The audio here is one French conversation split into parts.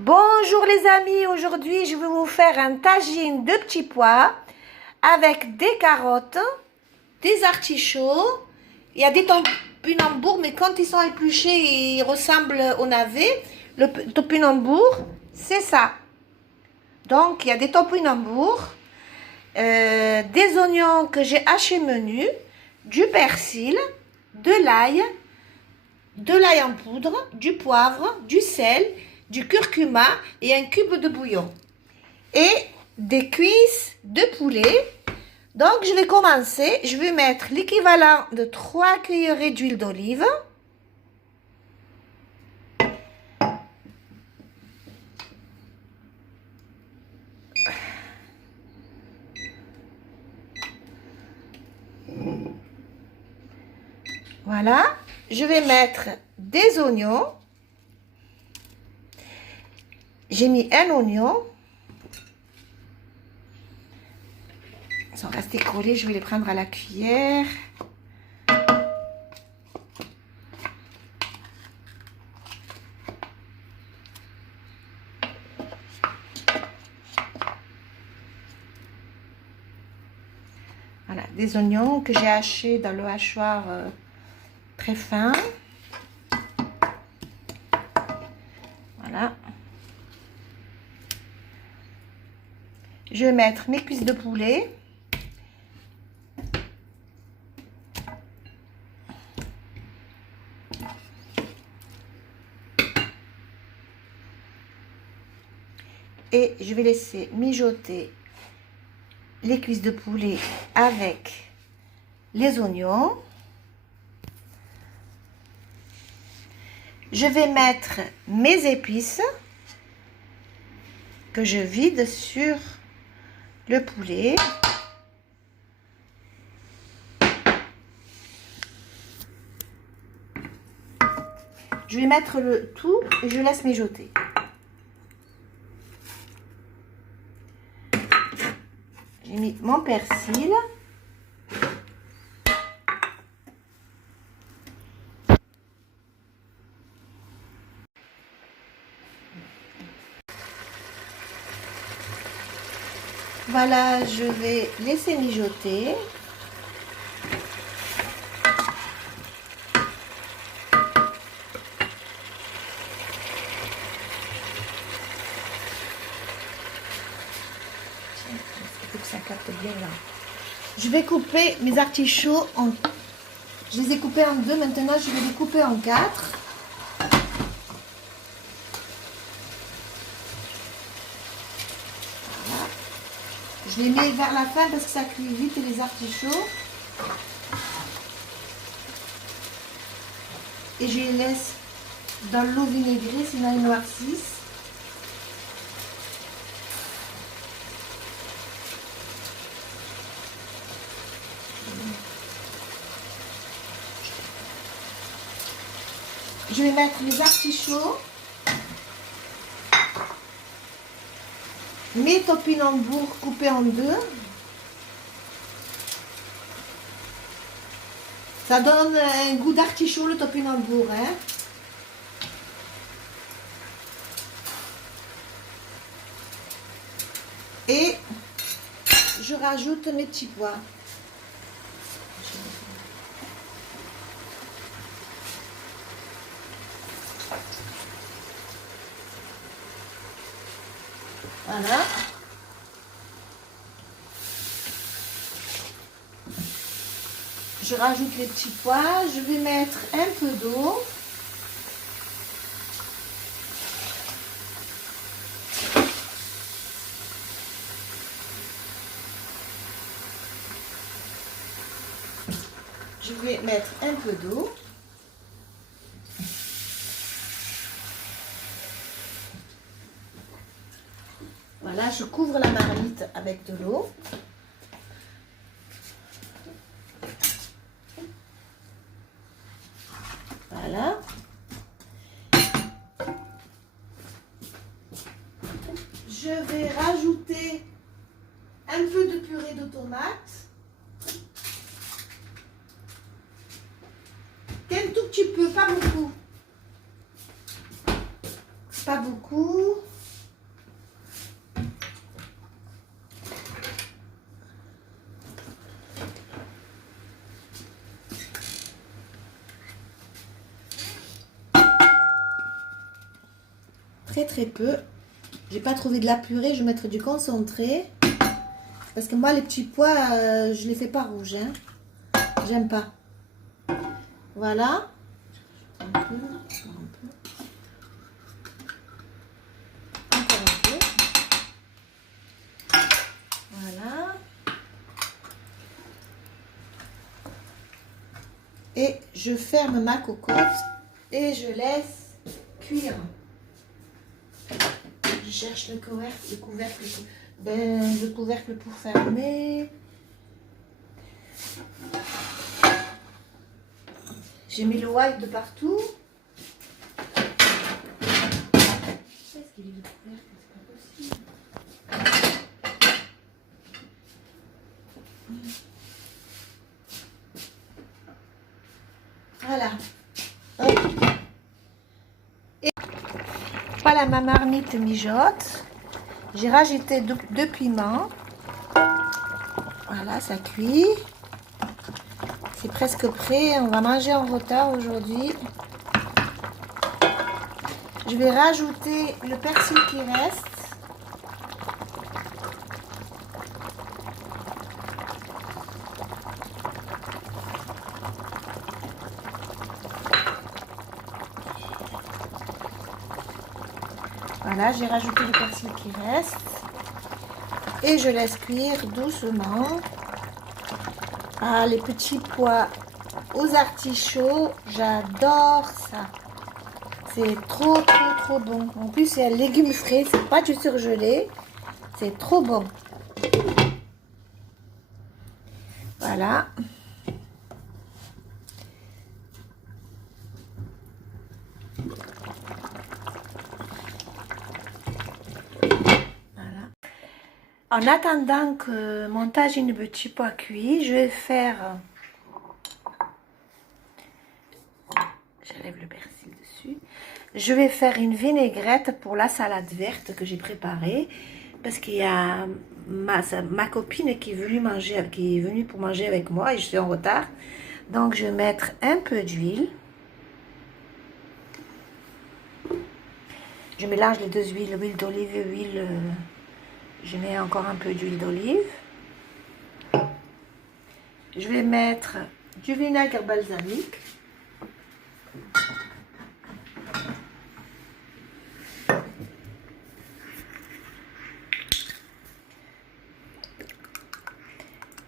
Bonjour les amis, aujourd'hui je vais vous faire un tagine de petits pois avec des carottes, des artichauts, il y a des topinambours mais quand ils sont épluchés ils ressemblent au navet. Le topinambour c'est ça, donc il y a des topinambours, des oignons que j'ai hachés menus, du persil, de l'ail en poudre, du poivre, du sel, du curcuma et un cube de bouillon. Et des cuisses de poulet. Donc, je vais commencer. Je vais mettre l'équivalent de 3 cuillerées d'huile d'olive. Voilà. Je vais mettre des oignons. J'ai mis un oignon. Ils sont restés collés, je vais les prendre à la cuillère. Voilà, des oignons que j'ai hachés dans le hachoir très fin. Voilà. Je vais mettre mes cuisses de poulet. Et je vais laisser mijoter les cuisses de poulet avec les oignons. Je vais mettre mes épices que je vide sur le poulet. Je vais mettre le tout et je laisse mijoter. J'ai mis mon persil. Voilà, je vais laisser mijoter. Il faut que ça capte bien là. Je vais couper mes artichauts en... Je les ai coupés en deux, maintenant je vais les couper en 4. Voilà. Je les mets vers la fin parce que ça cuit vite les artichauts. Et je les laisse dans l'eau vinaigrée, sinon ils noircissent. Je vais mettre les artichauts, mes topinambours coupés en deux. Ça donne un goût d'artichaut le topinambour, hein. Et je rajoute mes petits pois. Voilà. Je rajoute les petits pois. Je vais mettre un peu d'eau. Je vais mettre un peu d'eau. Voilà, je couvre la marmite avec de l'eau. Voilà. Je vais rajouter un peu de purée de tomates. Un tout petit peu, pas beaucoup. Pas beaucoup. très peu. J'ai pas trouvé de la purée, je vais mettre du concentré. Parce que moi, les petits pois, je les fais pas rouges. Hein. J'aime pas. Voilà. Un peu, encore un peu. Voilà. Et je ferme ma cocotte et je laisse cuire. Je cherche le couvercle pour fermer. J'ai mis le white de partout. Est-ce qu'il est le couvercle? C'est pas possible. Voilà. Hop. Et voilà, ma marmite mijote. J'ai rajouté deux piments. Voilà, ça cuit. C'est presque prêt. On va manger en retard aujourd'hui. Je vais rajouter le persil qui reste. Voilà, j'ai rajouté le persil qui reste. Et je laisse cuire doucement. Ah, les petits pois aux artichauts, j'adore ça. C'est trop bon. En plus, c'est un légume frais, c'est pas du surgelé. C'est trop bon. Voilà. En attendant que mon tagine de petits pois cuit, je vais faire... J'enlève le persil dessus. Je vais faire une vinaigrette pour la salade verte que j'ai préparée. Parce qu'il y a ma copine qui est venue pour manger avec moi et je suis en retard. Donc je vais mettre un peu d'huile. Je mélange les deux huiles, l'huile d'olive et l'huile... Je mets encore un peu d'huile d'olive. Je vais mettre du vinaigre balsamique.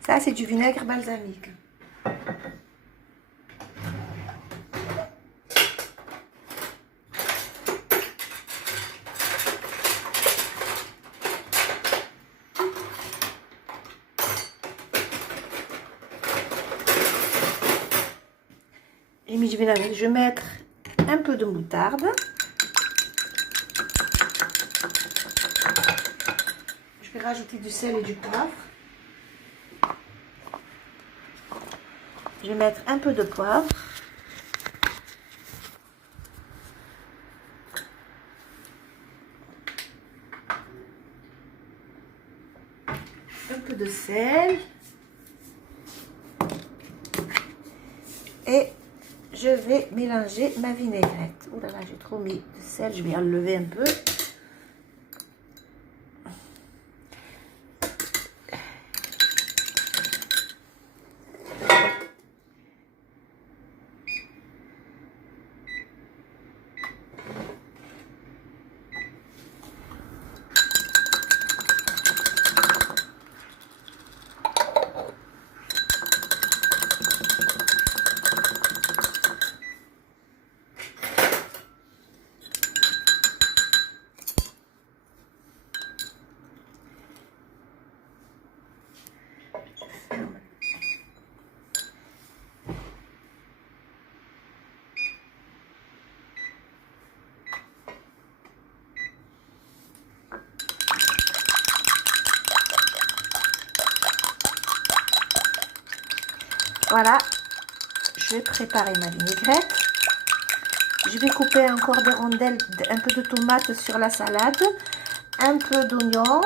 Ça, c'est du vinaigre balsamique. J'ai mis du vinaigre. Je vais mettre un peu de moutarde. Je vais rajouter du sel et du poivre. Je vais mettre un peu de poivre. Un peu de sel. Et je vais mélanger ma vinaigrette. Ouh là là, j'ai trop mis de sel, je vais enlever un peu. Voilà, je vais préparer ma vinaigrette. Je vais couper encore des rondelles, un peu de tomate sur la salade, un peu d'oignon.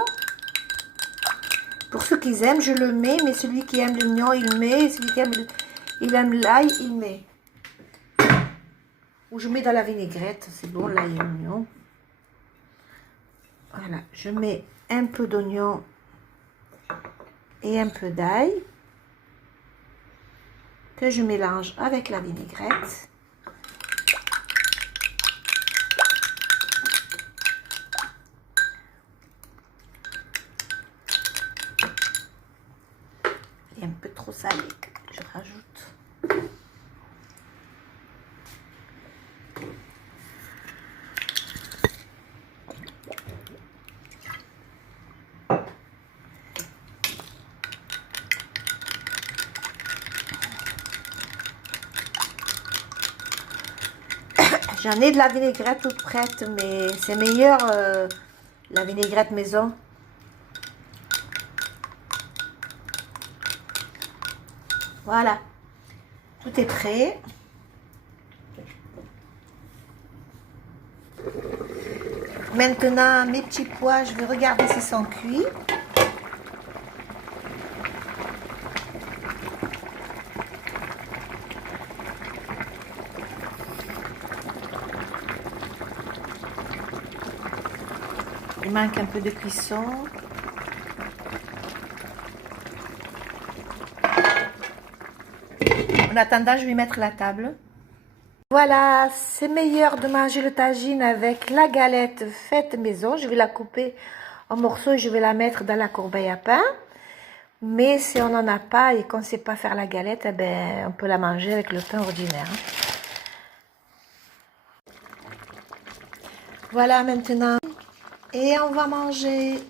Pour ceux qui aiment, je le mets, mais celui qui aime l'oignon, il met. Celui qui aime l'ail, il met. Ou je mets dans la vinaigrette, c'est bon, l'ail et l'oignon. Voilà, je mets un peu d'oignon et un peu d'ail que je mélange avec la vinaigrette. Et un peu trop salé, je rajoute. J'en ai de la vinaigrette toute prête, mais c'est meilleur la vinaigrette maison. Voilà, tout est prêt. Maintenant, mes petits pois, je vais regarder s'ils sont cuits. Il manque un peu de cuisson. En attendant, je vais mettre la table. Voilà, c'est meilleur de manger le tagine avec la galette faite maison. Je vais la couper en morceaux et je vais la mettre dans la corbeille à pain. Mais si on n'en a pas et qu'on ne sait pas faire la galette, eh ben, on peut la manger avec le pain ordinaire. Voilà maintenant. Et on va manger.